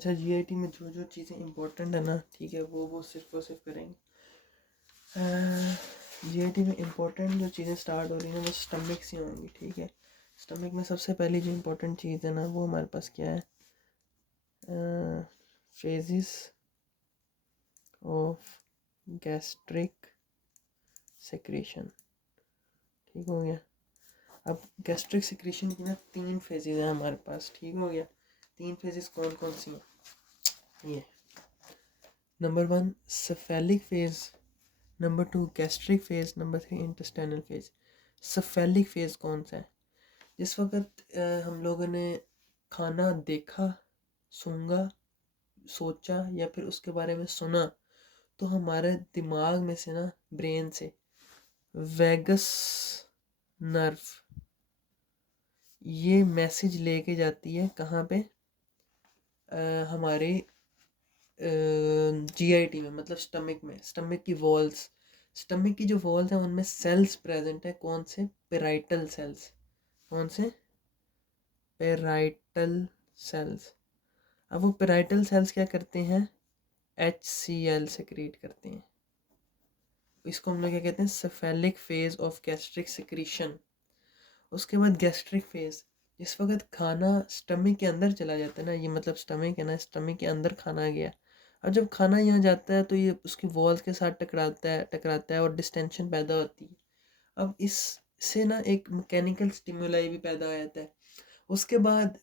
अच्छा, जीआईटी में जो जो चीज़ें इंपॉर्टेंट है ना, ठीक है, वो सिर्फ करेंगे। जीआईटी में इंपॉर्टेंट जो चीज़ें स्टार्ट हो रही हैं वो स्टमक से होंगी, ठीक है। स्टमक में सबसे पहली जो इम्पोर्टेंट चीज़ है ना, वो हमारे पास क्या है, फेजेस ऑफ गैस्ट्रिक सेक्रेशन, ठीक हो गया। अब गैस्ट्रिक सेक्रेशन की ना 3 फेजेस हैं हमारे पास, ठीक हो गया। 3 फेजेस कौन कौन सी हैं? ये number 1 cephalic phase, number 2 gastric phase, number 3 intestinal phase. Cephalic phase कौन सा है? जिस वक्त हम लोगों ने खाना देखा, सूंघा, सोचा या फिर उसके बारे में सुना, तो हमारे दिमाग में से ना, ब्रेन से वेगस नर्व ये मैसेज लेके जाती है कहाँ पे, हमारे जीआईटी में, मतलब स्टमक में। स्टमक की वॉल्स, स्टमक की जो वॉल्स हैं उनमें सेल्स प्रेजेंट है। कौन से? Parietal cells. कौन से? Parietal cells. अब वो पेराइटल सेल्स क्या करते हैं? HCl सेक्रेट करते हैं। इसको हम लोग क्या कहते हैं? Cephalic phase of gastric secretion. उसके बाद गैस्ट्रिक फेज, जिस वक्त खाना स्टमक के अंदर चला जाता है ना, ये मतलब स्टमक है ना, स्टमक के अंदर खाना गया। अब जब खाना यहाँ जाता है तो ये उसकी वॉल्स के साथ टकराता है और डिस्टेंशन पैदा होती है। अब इससे ना एक मैकेनिकल स्टिमुलाई भी पैदा हो जाता है। उसके बाद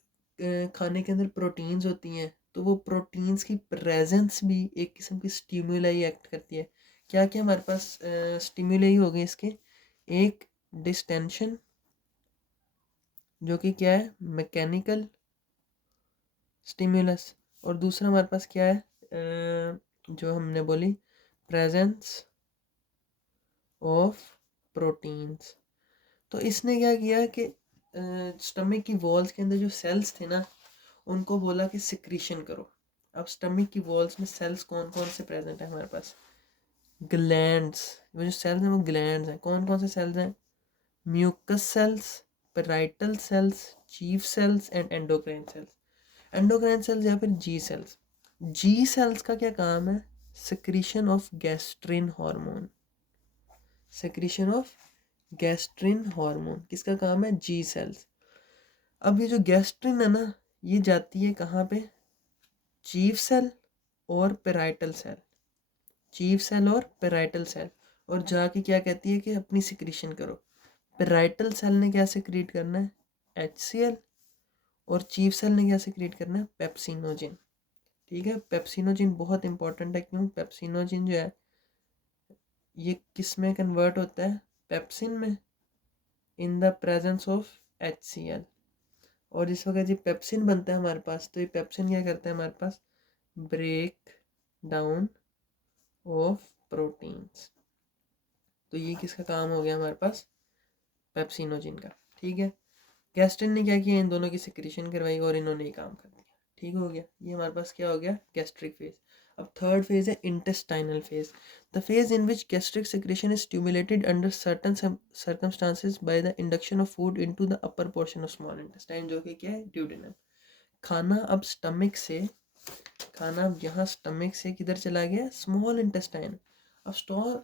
खाने के अंदर प्रोटीन्स होती हैं, तो वो प्रोटीन्स की प्रेजेंस भी एक किस्म की स्टिमुलाई एक्ट करती है। क्या क्या हमारे पास स्टिमुलाई हो गए इसके? एक डिस्टेंशन, जो कि क्या है? Mechanical stimulus. और दूसरा हमारे पास क्या है, जो हमने बोली, प्रेजेंस ऑफ प्रोटीन्स। तो इसने क्या किया कि स्टमक की वॉल्स के अंदर जो सेल्स थे ना, उनको बोला कि सिक्रीशन करो। अब स्टमक की वॉल्स में सेल्स कौन कौन से प्रेजेंट है हमारे पास? ग्लैंड्स। वो जो सेल्स हैं वो ग्लैंड्स हैं। कौन कौन से सेल्स हैं? Mucus cells, parietal cells, chief cells and endocrine cells. Endocrine cells या फिर जी सेल्स। जी सेल्स का क्या काम है? Secretion of gastrin hormone. Secretion of gastrin hormone किसका काम है? जी सेल्स। अब ये जो गैस्ट्रिन है ना, ये जाती है कहाँ पे? चीफ सेल और पेराइटल सेल। चीफ सेल और पेराइटल सेल। और जाके क्या कहती है कि अपनी सिक्रीशन करो। पेराइटल सेल ने क्या सिक्रीट करना है? HCl। और चीफ सेल ने क्या सिक्रीट करना है? पेप्सिनोजिन। ठीक है, पेप्सिनोजिन बहुत इंपॉर्टेंट है। क्यों? पेप्सिनोजिन जो है ये किस में कन्वर्ट होता है? पेप्सिन में, in the presence of HCl। और जिस वक्त ये पेप्सिन बनता है हमारे पास, तो ये पेप्सिन क्या करता है हमारे पास? Break down of proteins. तो ये किसका काम हो गया हमारे पास? पेप्सिनोजिन का। ठीक है, गैस्ट्रिन ने क्या किया? इन दोनों की सिक्रीशन करवाई और इन्होंने ही काम कर दिया। ठीक हो गया, ये हमारे पास क्या हो गया? Gastric phase. अब थर्ड फेज है intestinal phase, the phase in which gastric secretion is stimulated under certain circumstances by the induction of food into the upper portion of small intestine, जो कि क्या है? ड्यूडेनम। खाना अब स्टमक से, खाना अब यहाँ स्टमक से किधर चला गया? Small intestine. अब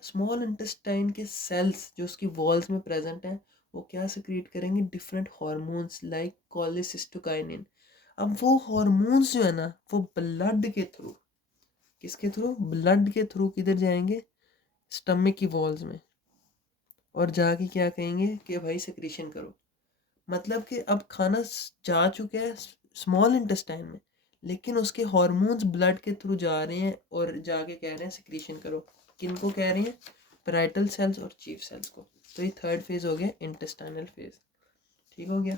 स्मॉल इंटेस्टाइन के सेल्स जो उसकी वॉल्स में प्रेजेंट हैं, वो क्या सिक्रीट करेंगे? Different hormones like cholecystokinin. अब वो हार्मोन्स जो है ना, वो ब्लड के थ्रू, किसके थ्रू? ब्लड के थ्रू किधर जाएंगे? स्टमक की वॉल्स में। और जाके क्या कहेंगे कि भाई सिक्रीशन करो। मतलब कि अब खाना जा चुका है स्मॉल इंटेस्टाइन में, लेकिन उसके हार्मोन्स ब्लड के थ्रू जा रहे हैं और जाके कह रहे हैं सिक्रीशन करो। किनको कह रहे हैं? पेराइटल सेल्स और चीफ सेल्स को। तो ये थर्ड फेज हो गया, इंटेस्टाइनल फेज। ठीक हो गया।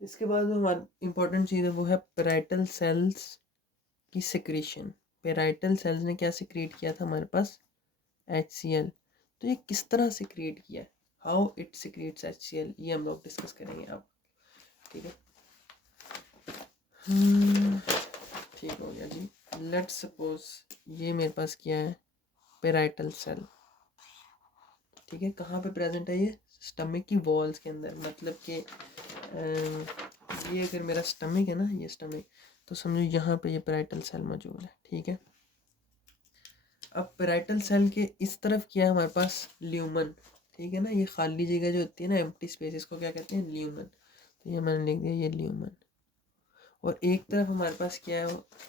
इसके बाद जो हमारी इंपॉर्टेंट चीज़ है वो है पेराइटल सेल्स की सिक्रीशन। पेराइटल सेल्स ने क्या सिक्रीट किया था हमारे पास? HCl। तो ये किस तरह सिक्रीट किया, हाउ इट सिक्रीट्स HCl, ये हम लोग डिस्कस करेंगे अब। ठीक है, ठीक हो गया जी। लेट्स सपोज ये मेरे पास क्या है? Parietal cell. ठीक है, कहाँ पे प्रेजेंट है ये? स्टमक की वॉल्स के अंदर। मतलब कि ये अगर मेरा स्टमक है ना, ये स्टमक, तो समझो यहाँ पे ये पैराइटल सेल मौजूद है, ठीक है। अब पैराइटल सेल के इस तरफ क्या है हमारे पास, ल्यूमन, ठीक है ना। ये खाली जगह जो होती है ना, एम्प्टी स्पेस, इसको क्या कहते हैं, ल्यूमन। तो ये मैंने लिख दिया, ये ल्यूमन। और एक तरफ हमारे पास क्या है,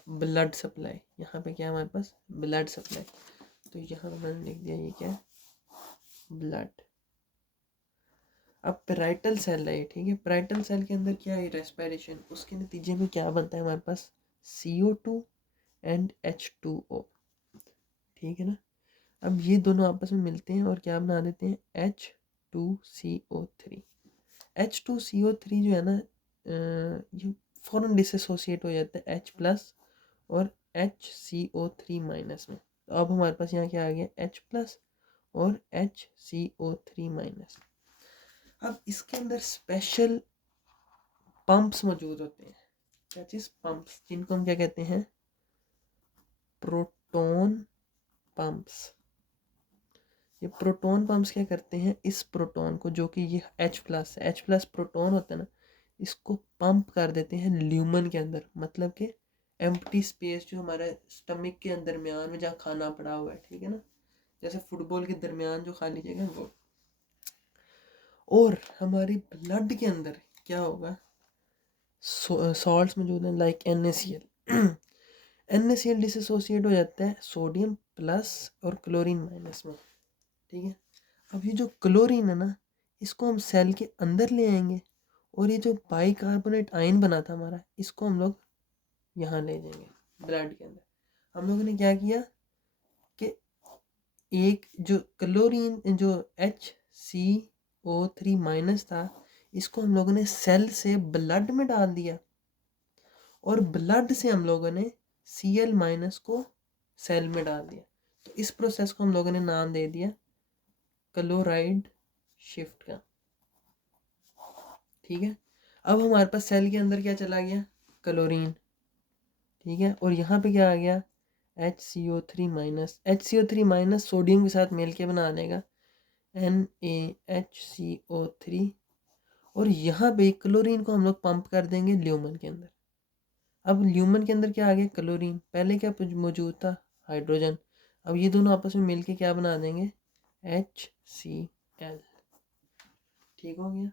ब्लड सप्लाई। यहाँ पे क्या है हमारे पास, ब्लड सप्लाई। तो यहाँ मैंने लिख दिया, ये क्या है, ब्लड। अब पैराइटल सेल है, ठीक है। पैराइटल सेल के अंदर क्या है, रेस्पिरेशन, उसके नतीजे में क्या बनता है हमारे पास, CO2 एंड H2O, ठीक है ना। अब ये दोनों आपस में मिलते हैं और क्या बना देते हैं, H2CO3। H2CO3 जो है ना, ये फ़ौरन डिसोसिएट हो जाता है H+ और HCO3- में। तो अब हमारे पास यहाँ क्या आ गया, H+ और HCO3-। अब इसके अंदर स्पेशल पंप्स मौजूद होते हैं। क्या चीज़, पंप्स, जिनको हम क्या कहते हैं, प्रोटोन पंप्स। ये प्रोटोन पंप्स क्या करते हैं, इस प्रोटोन को, जो कि ये H+ प्रोटोन होता है ना, इसको पंप कर देते हैं ल्यूमन के अंदर। मतलब कि एम्प्टी स्पेस जो हमारे स्टमक के अंदर दरमियान में जहाँ खाना पड़ा हुआ है, ठीक है ना, जैसे फुटबॉल के दरमियान जो खाली जगह है वो। और हमारी ब्लड के अंदर क्या होगा, सॉल्ट्स मौजूद हैं, लाइक NaCl। NaCl डिसोसिएट हो जाता है सोडियम प्लस और क्लोरीन माइनस में, ठीक है। अब ये जो क्लोरीन है ना, इसको हम सेल के अंदर ले आएंगे, और ये जो बाइकार्बोनेट आयन बना था हमारा, इसको हम लोग यहाँ ले जाएंगे ब्लड के अंदर। हम लोगों ने क्या किया कि एक जो क्लोरीन, जो HCO3- था, इसको हम लोगों ने सेल से ब्लड में डाल दिया, और ब्लड से हम लोगों ने Cl- को सेल में डाल दिया। तो इस प्रोसेस को हम लोगों ने नाम दे दिया क्लोराइड शिफ्ट का, ठीक है। अब हमारे पास सेल के अंदर क्या चला गया, क्लोरीन, ठीक है। और यहाँ पे क्या आ गया, HCO3- सोडियम के साथ मिल के बना देगा NaHCO3। और यहाँ पे क्लोरीन को हम लोग पंप कर देंगे ल्यूमन के अंदर। अब ल्यूमन के अंदर क्या आ गया, क्लोरीन, पहले क्या मौजूद था, हाइड्रोजन। अब ये दोनों आपस में मिलके क्या बना देंगे, HCl, ठीक हो गया।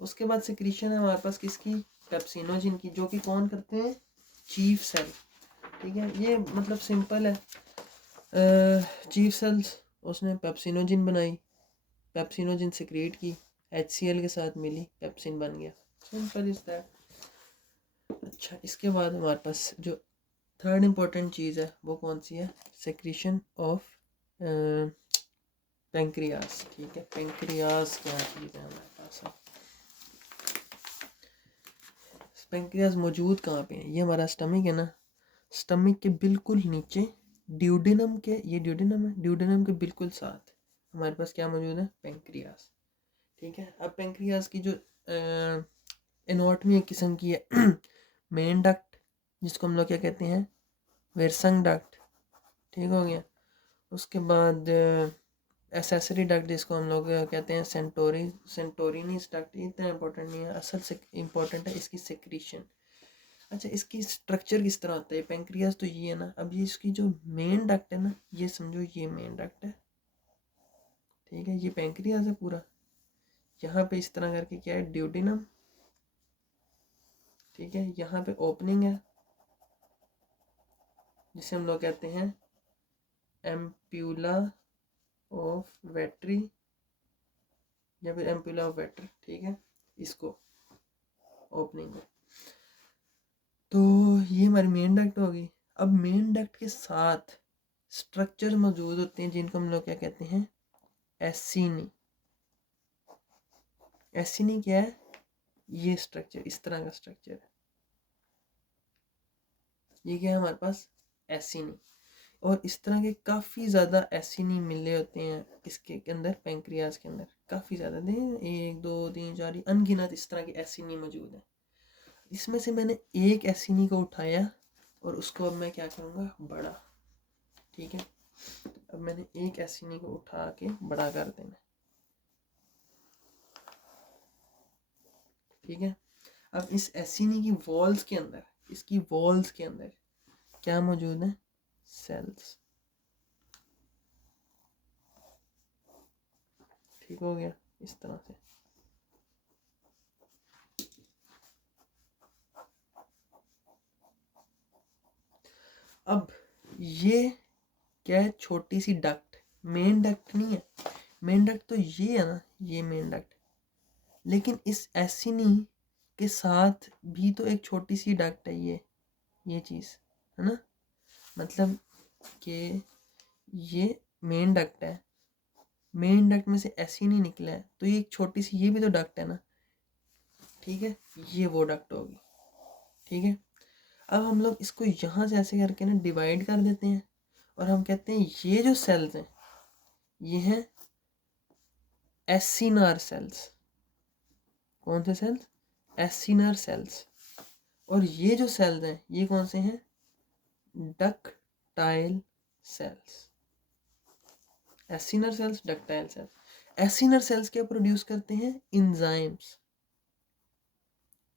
उसके बाद सिक्रीशन है हमारे पास किसकी, पेप्सिनोजिन की, जो कि कौन करते हैं, चीफ सेल, ठीक है। ये मतलब सिंपल है, चीफ सेल्स, उसने पेप्सिनोजिन बनाई, पेप्सिनोजिन सिक्रेट की, HCl के साथ मिली, पेप्सिन बन गया, सिंपल इज दैट। अच्छा, इसके बाद हमारे पास जो थर्ड इम्पोर्टेंट चीज़ है वो कौन सी है, सिक्रीशन ऑफ पेंक्रियास, ठीक है। पेंक्रियास क्या चीज़ है हमारे पास, पेंक्रियास मौजूद कहाँ पे है, ये हमारा स्टमक है ना, स्टमक के बिल्कुल नीचे, ड्यूडेनम के, ये ड्यूडेनम है, ड्यूडेनम के बिल्कुल साथ हमारे पास क्या मौजूद है, पेंक्रियास, ठीक है। अब पेंक्रियास की जो एनाटॉमी एक किस्म की है, मेन डक्ट, जिसको हम लोग क्या कहते हैं, वेरसंग डक्ट, ठीक हो गया। उसके बाद एसेसरी डक्ट, जिसको हम लोग कहते हैं सेंटोरिनीस डक्ट, इतना इंपॉर्टेंट नहीं है, असल से इम्पोर्टेंट है इसकी सेक्रीशन। अच्छा, इसकी स्ट्रक्चर किस तरह होता है, पेंक्रियास तो ये है ना, अब ये इसकी जो मेन डक्ट है ना, ये समझो ये मेन डक्ट है, ठीक है। ये पेंक्रियास है पूरा, यहाँ पे इस तरह करके क्या है, ड्यूडेनम, ठीक है। यहाँ पे ओपनिंग है, जिसे हम लोग कहते हैं एम्प्यूला ऑफ वेट्री, या फिर एम्प्यूला ऑफ वेटर, ठीक है, इसको ओपनिंग है। तो ये हमारी मेन डक्ट होगी। अब मेन डक्ट के साथ स्ट्रक्चर मौजूद होते हैं, जिनको हम लोग क्या कहते हैं, एसिनी। एसिनी क्या है, ये स्ट्रक्चर, इस तरह का स्ट्रक्चर है, ये क्या है हमारे पास, एसिनी। और इस तरह के काफ़ी ज़्यादा एसिनी मिले होते हैं इसके अंदर, पेंक्रियाज के अंदर काफ़ी ज़्यादा, देखें 1 2 3 4 अनगिनत इस तरह के एसिनी मौजूद है। इसमें से मैंने एक एसिनी को उठाया और उसको अब मैं क्या करूँगा, बड़ा, ठीक है। अब मैंने एक एसिनी को उठा के बड़ा कर देना, ठीक है। अब इस एसिनी की वॉल्स के अंदर, इसकी वॉल्स के अंदर क्या मौजूद है? सेल्स। ठीक हो गया इस तरह से। अब ये क्या है? छोटी सी डक्ट, मेन डक्ट नहीं है, मेन डक्ट तो ये है ना, ये मेन डक्ट, लेकिन इस एसिनी के साथ भी तो एक छोटी सी डक्ट है, ये चीज़ है ना, मतलब कि ये मेन डक्ट है, मेन डक्ट में से एसिनी निकला है, तो ये एक छोटी सी, ये भी तो डक्ट है ना, ठीक है, ये वो डक्ट होगी। ठीक है, अब हम लोग इसको यहाँ से ऐसे करके ना डिवाइड कर देते हैं, और हम कहते हैं ये जो सेल्स हैं ये हैं एसिनार सेल्स। कौन से सेल्स? Acinar sales. और ये जो सेल्स हैं ये कौन से हैं? Ductile cells. Acinar cells, ductile cells. Acinar cells क्या प्रोड्यूस करते हैं? इंजाइम्स,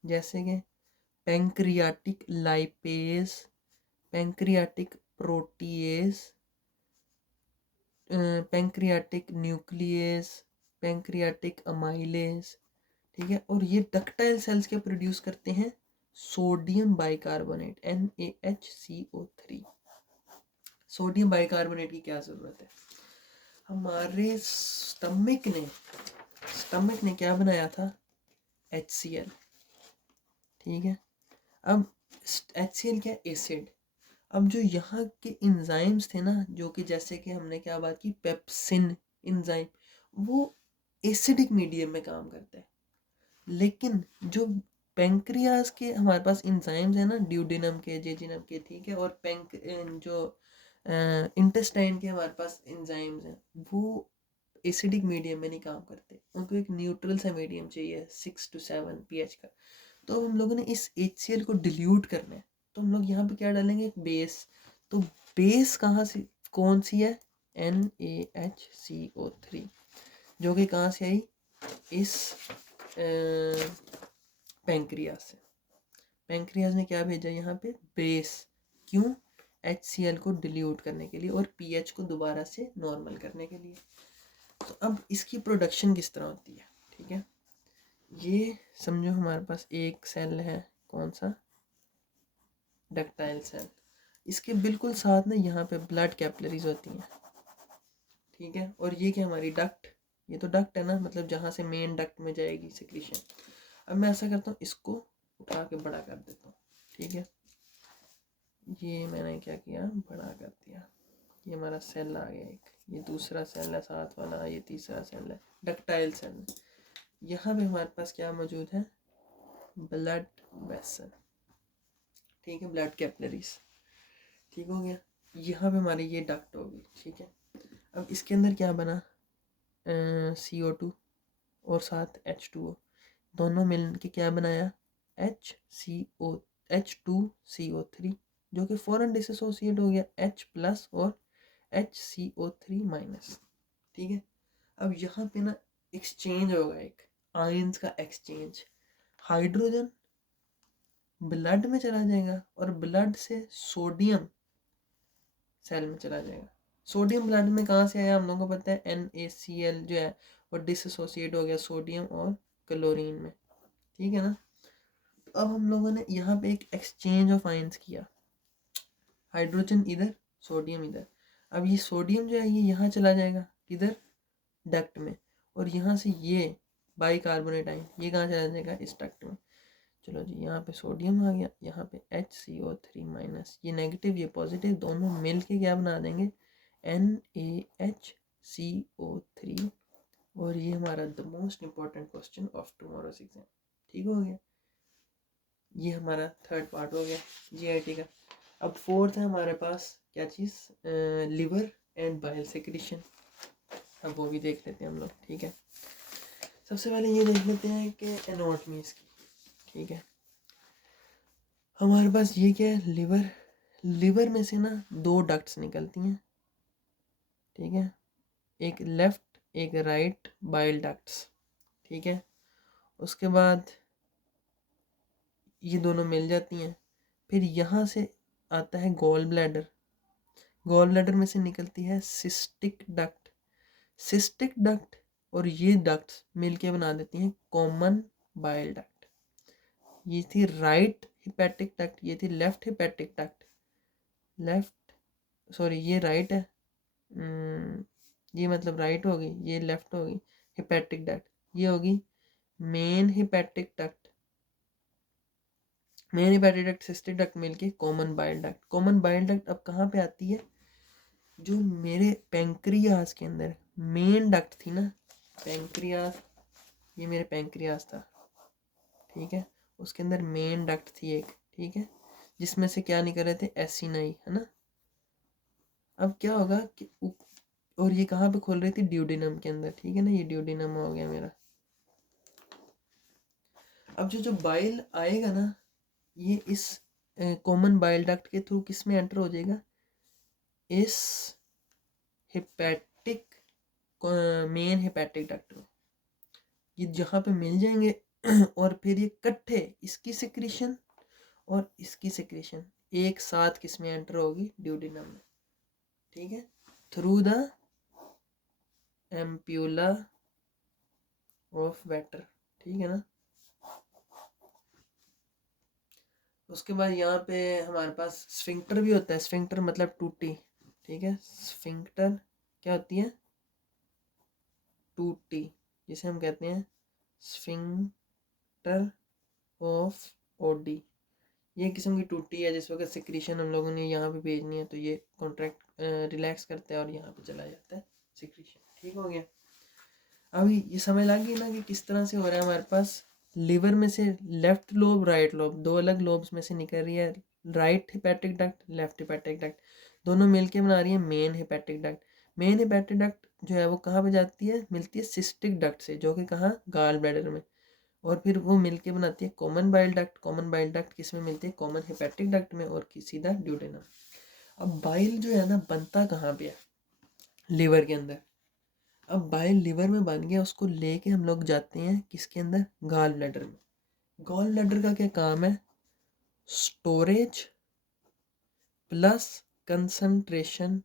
जैसे कि pancreatic lipase, pancreatic protease, pancreatic nucleus, pancreatic amylase. ठीक है, और ये डक्टाइल सेल्स क्या प्रोड्यूस करते हैं? Sodium bicarbonate, NaHCO3। Sodium bicarbonate की क्या ज़रूरत है? हमारे स्टमक ने क्या बनाया था? HCl। ठीक है, अब HCl क्या? एसिड। अब जो यहाँ के इंजाइम्स थे ना, जो कि जैसे कि हमने क्या बात की, पेप्सिन इंजाइम, वो एसिडिक मीडियम में काम करता है, लेकिन जो पेंक्रियाज के हमारे पास इंजाइम्स है ना, ड्यूडेनम के, जेजिनम के, ठीक है, और जो इंटेस्टाइन के हमारे पास इंजाइम्स हैं, वो एसिडिक मीडियम में नहीं काम करते, उनको एक न्यूट्रल सा मीडियम चाहिए 6 to 7 pH का। तो हम लोगों ने इस HCl को डिल्यूट करना है, तो हम लोग यहाँ पे क्या डालेंगे? एक बेस। तो बेस कहाँ से, कौन सी है? NaHCO3, जो कि कहाँ से आई? इस पैंक्रियाज से। पैंक्रियाज ने क्या भेजा यहाँ पे? बेस। क्यों? HCl को डिल्यूट करने के लिए और pH को दोबारा से नॉर्मल करने के लिए। तो अब इसकी प्रोडक्शन किस तरह होती है? ठीक है, ये समझो हमारे पास एक सेल है, कौन सा? Ductile cell. इसके बिल्कुल साथ ना यहाँ पे ब्लड कैपिलरीज होती हैं। ठीक है, और ये क्या? हमारी डक्ट, ये तो डक्ट है ना, मतलब जहाँ से मेन डक्ट में जाएगी सिक्रीशन। अब मैं ऐसा करता हूँ, इसको उठा के बड़ा कर देता हूँ। ठीक है, ये मैंने क्या किया? बड़ा कर दिया। ये हमारा सेल आ गया एक, ये दूसरा सेल है साथ वाला, ये तीसरा सेल है, डक्टाइल सेल। यहाँ पे हमारे पास क्या मौजूद है? Blood vessel. ठीक है, ब्लड कैपिलरीज। ठीक हो गया, यहाँ पे हमारी ये डक्ट होगी। ठीक है, अब इसके अंदर क्या बना? CO2 और साथ H2O, दोनों मिल के क्या बनाया? H2CO3, जो कि फ़ौरन डिसोसिएट हो गया H प्लस और HCO3 माइनस। ठीक है, अब यहाँ पे ना एक्सचेंज होगा, एक आयंस का एक्सचेंज। हाइड्रोजन ब्लड में चला जाएगा और ब्लड से सोडियम सेल में चला जाएगा। सोडियम ब्लड में कहाँ से आया? हम लोगों को पता है NaCl जो है वो डिसोसिएट हो गया सोडियम और क्लोरीन में। ठीक है ना, तो अब हम लोगों ने यहाँ पे एक एक्सचेंज ऑफ आयंस किया, हाइड्रोजन इधर, सोडियम इधर। अब ये सोडियम जो है ये यहाँ चला जाएगा, किधर? डक्ट में, और यहाँ से ये बाइकार्बोनेट आयन ये कहाँ चला जाएगा? इस डक्ट में। चलो जी, यहाँ पे सोडियम आ गया, यहाँ पे HCO3 माइनस, ये नेगेटिव ये पॉजिटिव, दोनों मिल के क्या बना देंगे? NaHCO3। और ये हमारा the most important question of tomorrow's exam. ठीक हो गया, ये हमारा थर्ड पार्ट हो गया GIT का। अब फोर्थ है हमारे पास क्या चीज़? Liver and bile secretion. अब वो भी देख लेते हैं हम लोग। ठीक है, सबसे पहले ये देख लेते हैं कि एनाटॉमी इसकी। ठीक है, हमारे पास ये क्या है? लिवर। लिवर में से ना दो डक्ट्स निकलती हैं। ठीक है, एक लेफ्ट एक राइट बाइल डक्ट्स। ठीक है, उसके बाद ये दोनों मिल जाती हैं। फिर यहाँ से आता है गॉल ब्लैडर, गॉल ब्लैडर में से निकलती है सिस्टिक डक्ट, सिस्टिक डक्ट और ये डक्ट्स मिलके बना देती हैं कॉमन बाइल डक्ट। ये थी राइट हिपैटिक डक्ट, ये थी left hepatic duct. Left, sorry ये राइट है, ये मतलब राइट होगी, ये लेफ्ट होगी हिपैटिक डक्ट, ये होगी main hepatic duct. Main hepatic duct cystic duct मिलके common bile duct. Common bile duct अब कहाँ पे आती है, जो मेरे पेंक्रियाज के अंदर मेन डक्ट थी ना, पेंक्रियाज, ये मेरे पेंक्रियाज था, ठीक है, उसके अंदर मेन डक्ट थी एक, ठीक है, जिसमें से क्या निकल रहे थे, एसिनाई, है ना। अब क्या होगा कि और ये कहाँ पे खोल रही थी, ड्यूडेनम के अंदर, ठीक है ना, ये ड्यूडेनम हो गया मेरा। अब जो बाइल आएगा ना, ये इस कॉमन बाइल डक्ट के थ्रू किस में एंटर हो जाएगा, इस हिपैटिक, मेन हिपैटिक डक्ट में, ये जहाँ पे मिल जाएंगे और फिर ये इकट्ठे इसकी सिक्रीशन और इसकी सिक्रीशन एक साथ किस में एंटर होगी, ड्यूडेनम में, ठीक है, through the ampulla of waiter, ठीक है ना। उसके बाद यहाँ पे हमारे पास स्फिंक्टर भी होता है, स्फिंक्टर मतलब टूटी, ठीक है, स्फिंक्टर क्या होती है, टूटी, जिसे हम कहते हैं स्फिंक्टर ऑफ ओडी। ये किस्म की टूटी है जिस वक्त सिक्रीशन हम लोगों ने यहाँ पे भेजनी है, तो ये कॉन्ट्रैक्ट रिलैक्स करता है और यहाँ पे चला जाता है सिक्रीशन, ठीक हो गया। अभी ये समझ लग गई ना कि किस तरह से हो रहा है, हमारे पास लीवर में से लेफ्ट लोब राइट लोब, दो अलग लोब्स में से निकल रही है, right hepatic duct left hepatic duct, दोनों मिलके बना रही है main hepatic duct. Main hepatic duct जो है वो कहाँ पे जाती है, मिलती है सिस्टिक डक्ट से, जो कि कहाँ, गाल ब्लैडर में, और फिर वो मिलके बनाती है common bile duct. Common bile duct किस में मिलती है, कॉमन हिपैटिक डक्ट में, और सीधा ड्यूडेनम। अब बाइल जो है ना बनता कहाँ पे है, लीवर के अंदर। अब बाइल लिवर में बन गया, उसको लेके हम लोग जाते हैं किसके अंदर, गॉल ब्लैडर में। गॉल ब्लैडर का क्या काम है, storage plus concentration,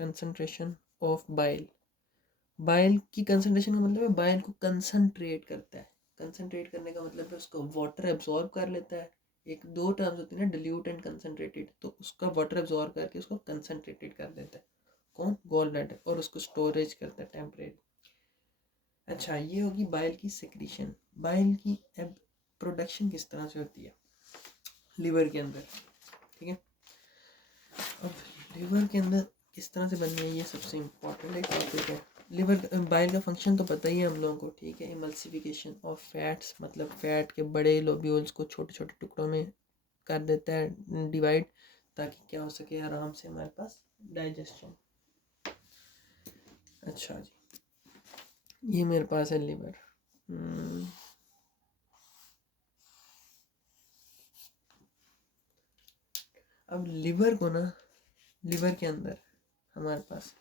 concentration of bile. Bile की कंसंट्रेशन का मतलब है बाइल को कंसंट्रेट करता है, कंसंट्रेट करने का मतलब है उसको वाटर एब्जॉर्ब कर लेता है। एक दो टर्म्स होती है ना, डिल्यूट एंड कंसंट्रेटेड, तो उसका वाटर एब्जॉर्ब करके उसको कंसंट्रेटेड कर देता है कौन, गॉल ब्लैडर, और उसको स्टोरेज करता है टेम्परेरी। अच्छा, ये होगी बाइल की सिक्रीशन। बाइल की अब प्रोडक्शन किस तरह से होती है लिवर के अंदर, ठीक है। अब लिवर के अंदर किस तरह से बननी है, ये सबसे इम्पोर्टेंट एक टॉपिक है। लिवर बाइल का फंक्शन तो पता ही है हम लोगों को, ठीक है, इमल्सिफिकेशन ऑफ फैट्स, मतलब फैट के बड़े लोब्यूल्स को छोटे छोटे टुकड़ों में कर देता है डिवाइड, ताकि क्या हो सके, आराम से हमारे पास डाइजेशन। अच्छा जी, ये मेरे पास है लिवर। अब लिवर को ना, लिवर के अंदर हमारे पास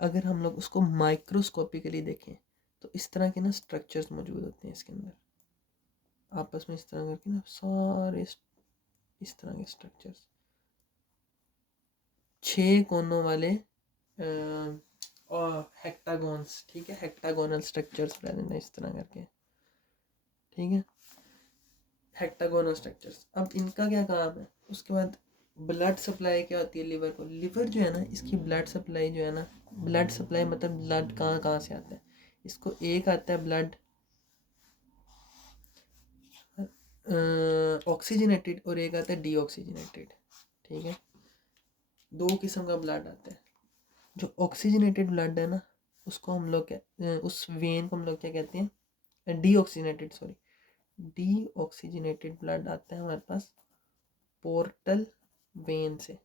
अगर हम लोग उसको माइक्रोस्कोपिकली देखें तो इस तरह के ना स्ट्रक्चर्स मौजूद होते हैं इसके अंदर, आपस में इस तरह करके ना सारे इस तरह के स्ट्रक्चर्स, 6 कोनों वाले और हेक्टागोन्स, ठीक है, हेक्टागोनल स्ट्रक्चर्स प्रेजेंट है इस तरह करके, ठीक है, हेक्टागोनल स्ट्रक्चर्स। अब इनका क्या काम है, उसके बाद ब्लड सप्लाई क्या होती है लिवर को, लिवर जो है ना इसकी ब्लड सप्लाई जो है ना, ब्लड सप्लाई मतलब ब्लड कहाँ कहाँ से आता है, इसको एक आता है ब्लड ऑक्सीजनेटेड और एक आता है डीऑक्सीजनेटेड, ठीक है, दो किस्म का ब्लड आता है। जो ऑक्सीजनेटेड ब्लड है ना, उसको हम लोग क्या, उस वेन को हम लोग क्या कहते हैं, डीऑक्सीजनेटेड, सॉरी, डीऑक्सीजनेटेड ब्लड आता है हमारे पास पोर्टल वेन से।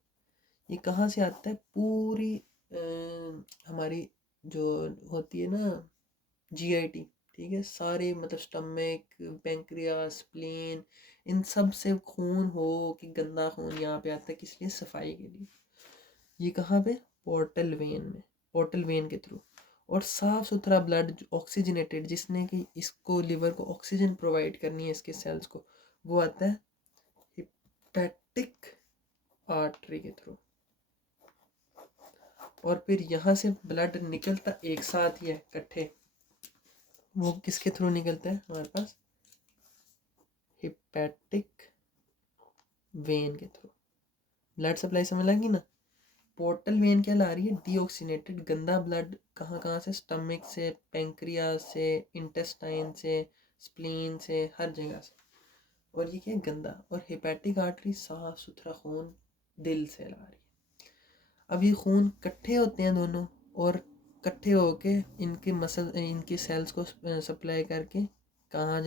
ये कहाँ से आता है, पूरी हमारी जो होती है ना जीआईटी, ठीक है, सारे मतलब स्टमक, पेंक्रियास, स्प्लीन, इन सब से खून हो कि गंदा खून यहाँ पे आता है, किस लिए, सफाई के लिए। ये कहाँ पे, पोर्टल वेन में, पोर्टल वेन के थ्रू। और साफ़ सुथरा ब्लड ऑक्सीजनेटेड, जिसने कि इसको लिवर को ऑक्सीजन प्रोवाइड करनी है इसके सेल्स को, वो आता है हिपैटिक आर्टरी के थ्रू। और फिर यहाँ से ब्लड निकलता एक साथ ही है इकट्ठे, वो किसके थ्रू निकलता है हमारे पास, हिपैटिक वेन के थ्रू। ब्लड सप्लाई समझ लगी ना। पोर्टल वेन क्या ला रही है, डीऑक्सीनेटेड गंदा ब्लड कहाँ कहाँ से, स्टमक से, पेंक्रियाज से, इंटेस्टाइन से, स्प्लीन से, हर जगह से। और ये क्या है, गंदा। और हिपैटिक आर्टरी साफ सुथरा खून दिल से ला रही है। अब ये खून इकट्ठे होते हैं दोनों, और इकट्ठे होके इनके मसल इनके सेल्स को सप्लाई करके कहाँ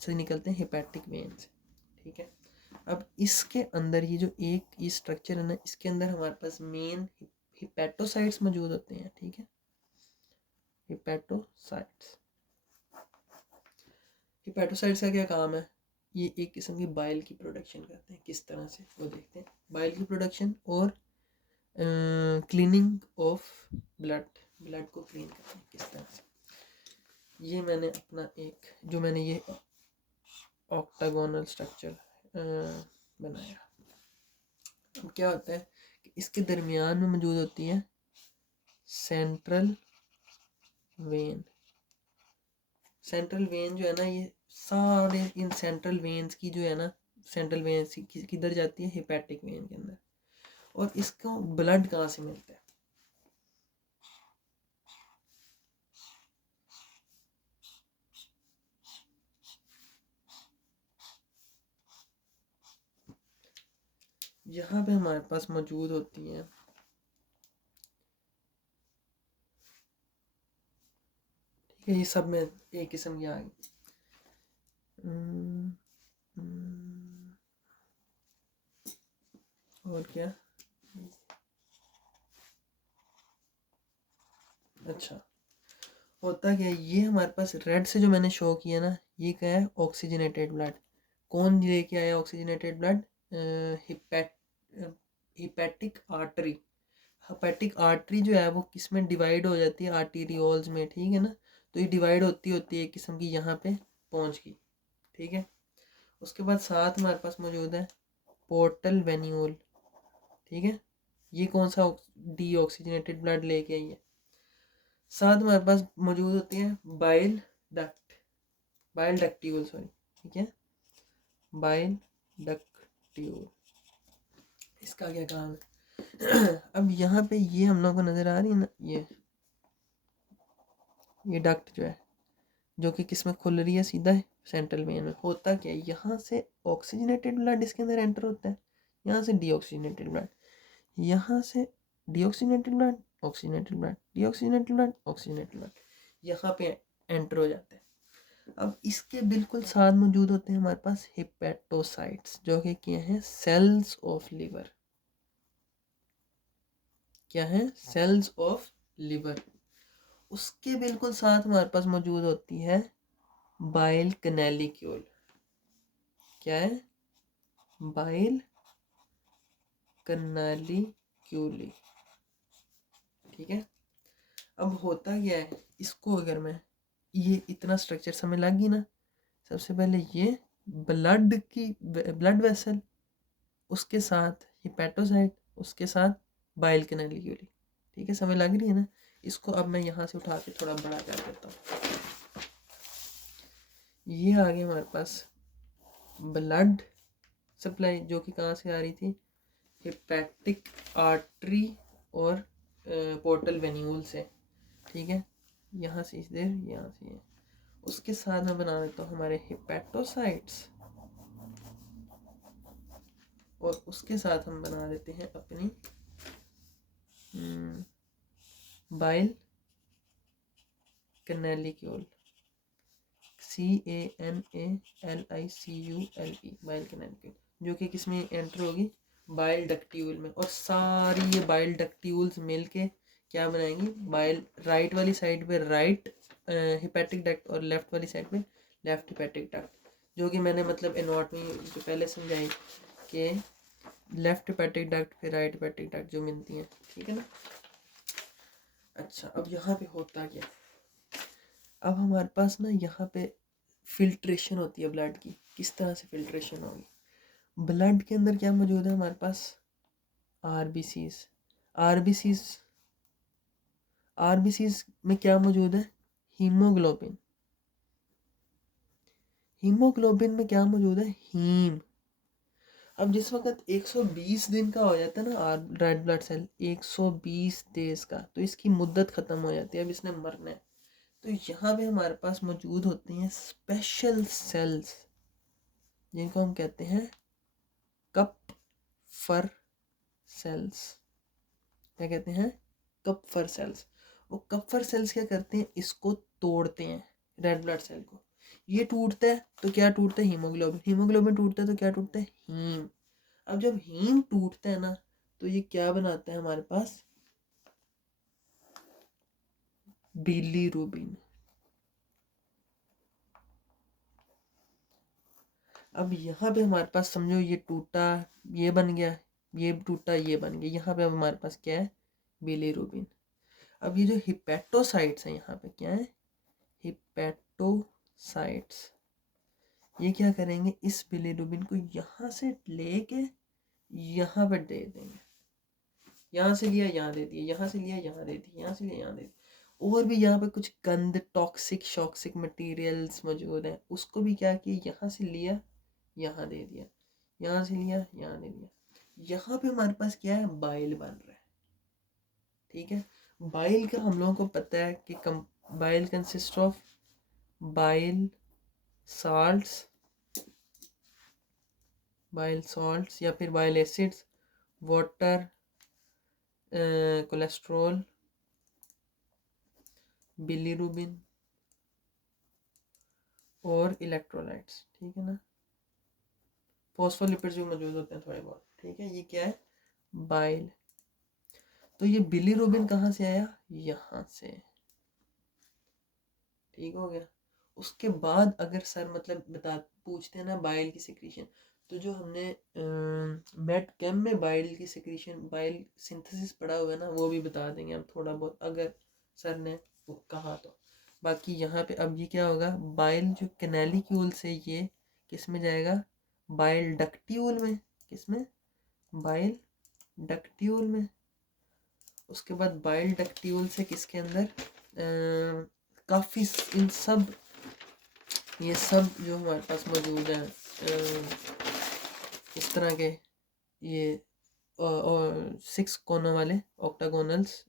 से निकलते हैं, हिपैटिक वेन से। ठीक है। अब इसके अंदर ये जो एक ये स्ट्रक्चर है ना, इसके अंदर हमारे पास मेन हिपैटोसाइट्स मौजूद होते हैं। ठीक है, हिपैटोसाइट्स। हिपैटोसाइट्स का क्या काम है, ये एक किस्म की बाइल की प्रोडक्शन करते हैं। किस तरह से वो देखते हैं, बाइल की प्रोडक्शन और क्लीनिंग ऑफ ब्लड को क्लीन करते हैं किस तरह से। ये मैंने अपना एक जो मैंने ये ऑक्टागोनल स्ट्रक्चर बनाया। अब क्या होता है कि इसके दरमियान में मौजूद होती है सेंट्रल वेन। सेंट्रल वेन जो है ना, ये सारे इन सेंट्रल वेन्स की जो है ना, सेंट्रल वेन्स किधर जाती है, हिपैटिक वेन के अंदर। और इसको ब्लड कहाँ से मिलता है, यहाँ पे हमारे पास मौजूद होती हैं ठीक है, ये सब में एक किस्म की आ गई। और क्या, अच्छा होता क्या है, ये हमारे पास रेड से जो मैंने शो किया ना, ये क्या है, ऑक्सीजनेटेड ब्लड। कौन लेके आया oxygenated blood, hepatic artery. Hepatic artery जो है वो किस में डिवाइड हो जाती है, आर्टीरियोल्स में। ठीक है ना, तो ये डिवाइड होती होती है एक किस्म की, यहाँ पे पहुँच गई। ठीक है, उसके बाद साथ हमारे पास मौजूद है पोर्टल वेन्यूल। ठीक है, ये कौन सा डी ऑक्सीजनेटेड ब्लड लेके आई है। साथ हमारे पास मौजूद होती है बाइल डक्ट, बाइल डक्ट्यूल सॉरी। ठीक है, बाइल डक्ट्यूल, इसका क्या काम है अब यहाँ पे ये हम लोग को नज़र आ रही है ना, ये डक्ट जो है, जो कि किस में खुल रही है, सीधा है सेंट्रल वेन में। होता क्या है, यहाँ से ऑक्सीजनेटेड ब्लड इसके अंदर एंटर होता है, यहाँ से डीऑक्सीजनेटेड ब्लड, यहाँ से deoxygenated blood, oxygenated blood, deoxygenated blood, oxygenated blood, यहाँ पे एंटर हो जाता है। अब इसके बिल्कुल साथ मौजूद होते हैं हमारे पास हिपैटोसाइट्स, जो कि क्या है, सेल्स ऑफ लिवर। क्या है, सेल्स ऑफ लिवर। उसके बिल्कुल साथ हमारे पास मौजूद होती है बाइल कैनालिक्यूल। क्या है, बाइल कैनालिक्यूली। ठीक है, अब होता क्या है, इसको अगर मैं ये इतना स्ट्रक्चर समझ लग गई ना, सबसे पहले ये ब्लड वेसल, उसके साथ हिपैटोसाइट, उसके साथ बाइल कैनालिक्यूली। ठीक है, समझ लग रही है ना। इसको अब मैं यहाँ से उठा के थोड़ा बड़ा कर देता हूँ। ये आ गया हमारे पास ब्लड सप्लाई, जो कि कहाँ से आ रही थी, हिपैटिक आर्टरी और पोर्टल वेन्यूल से। ठीक है, यहाँ से इधर, यहाँ से है। उसके साथ मैं बना देता हूँ हमारे हिपैटोसाइट्स, और उसके साथ हम बना देते हैं अपनी बाइल कैनालिक्यूल, CANALICULE, बाइल कैनालिक्यूल, जो कि किस में एंटर होगी, बाइल डक्ट्यूल में। और सारी ये बाइल डक्ट्यूल्स मिलके क्या बनाएंगी, बाइल राइट वाली साइड पे राइट हिपैटिक डक्ट और लेफ्ट वाली साइड पे लेफ्ट हिपैटिक डक्ट, जो कि मैंने मतलब एनाटॉमी जो पहले समझाई कि लेफ्ट हिपैटिक डक्ट फिर राइट हिपैटिक डक्ट जो मिलती हैं। ठीक है ना, अच्छा, अब यहाँ पे होता क्या, अब हमारे पास ना यहाँ पे फिल्ट्रेशन होती है ब्लड की। किस तरह से फिल्ट्रेशन होगी, ब्लड के अंदर क्या मौजूद है हमारे पास, आरबीसीज। आरबीसीज आरबीसीज में क्या मौजूद है, हीमोग्लोबिन। हीमोग्लोबिन में क्या मौजूद है, हीम। अब जिस वक्त 120 दिन का हो जाता है ना रेड ब्लड सेल, 120 डेज का, तो इसकी मुद्दत ख़त्म हो जाती है, अब इसने मरना है। तो यहाँ पे हमारे पास मौजूद होते हैं स्पेशल सेल्स, जिनको हम कहते हैं कपफर सेल्स। क्या कहते हैं, कपफर सेल्स। वो कपफर सेल्स क्या करते हैं, इसको तोड़ते हैं रेड ब्लड सेल को। ये टूटता है तो क्या टूटता है, हीमोग्लोबिन। हीमोग्लोबिन टूटता है तो क्या टूटता है, हीम। अब जब हीम टूटता है ना, तो ये क्या बनाता है हमारे पास, बिलीरुबिन। अब यहाँ पे हमारे पास समझो ये टूटा, ये बन गया, ये टूटा, ये बन गया। यहाँ पे अब हमारे पास क्या है, बिलीरुबिन। अब ये जो हिपेटोसाइट्स हैं यहाँ पे क्या है, हिपेटोसाइट्स। ये क्या करेंगे, इस बिलीरुबिन को यहाँ से लेके यहाँ पे दे देंगे। यहाँ से लिया यहाँ दे दिया, यहाँ से लिया यहाँ दे दिया, यहाँ से लिया यहाँ दे दिया। और भी यहाँ पे कुछ गंद, टॉक्सिक शॉक्सिक मटेरियल्स मौजूद हैं, उसको भी क्या किया, यहाँ से लिया यहाँ दे दिया, यहाँ से लिया यहाँ दे दिया। यहाँ पे हमारे पास क्या है, बाइल बन रहा है। ठीक है, बाइल का हम लोगों को पता है कि bile consist of bile salts, bile salts या फिर bile acids, water, cholesterol, bilirubin और इलेक्ट्रोलाइट्स। ठीक है ना, फॉस्फोलिपिड्स भी मौजूद होते हैं थोड़े बहुत। ठीक है, ये क्या है, बाइल। तो ये बिलीरुबिन कहाँ से आया, यहाँ से। ठीक हो गया। उसके बाद अगर सर मतलब बता पूछते हैं ना बाइल की सिक्रीशन, तो जो हमने मेड केम में बाइल की सिक्रीशन, बाइल सिंथेसिस पढ़ा हुआ है ना, वो भी बता देंगे हम थोड़ा बहुत, अगर सर ने कहा तो। बाकी यहाँ पे अब ये क्या होगा, बाइल जो कैनालिक्यूल से ये किस में जाएगा, बाइल डक्ट्यूल में। किस में, बाइल डक्ट्यूल में। उसके बाद बाइल डक्ट्यूल से किसके अंदर, काफ़ी इन सब, ये सब जो हमारे पास मौजूद है इस तरह के, ये और 6 कोनों वाले ऑक्टागोनल्स,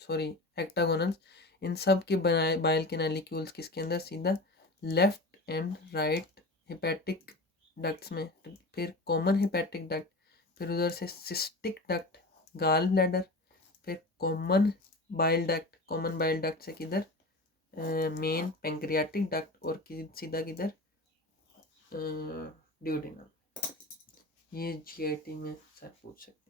सॉरी हेक्टागोनल्स, इन सब के बनाए बाइल के कैनालिक्यूल्स किसके अंदर, सीधा left and right hepatic ducts में। फिर कॉमन हेपेटिक डक्ट, फिर उधर से सिस्टिक डक्ट, गाल ब्लैडर, फिर common bile duct, common bile duct से किधर, मेन पेंक्रियाटिक डक्ट, और सीधा किधर, ड्यूडेनम। ये जीआईटी में सर पूछ सकते हैं।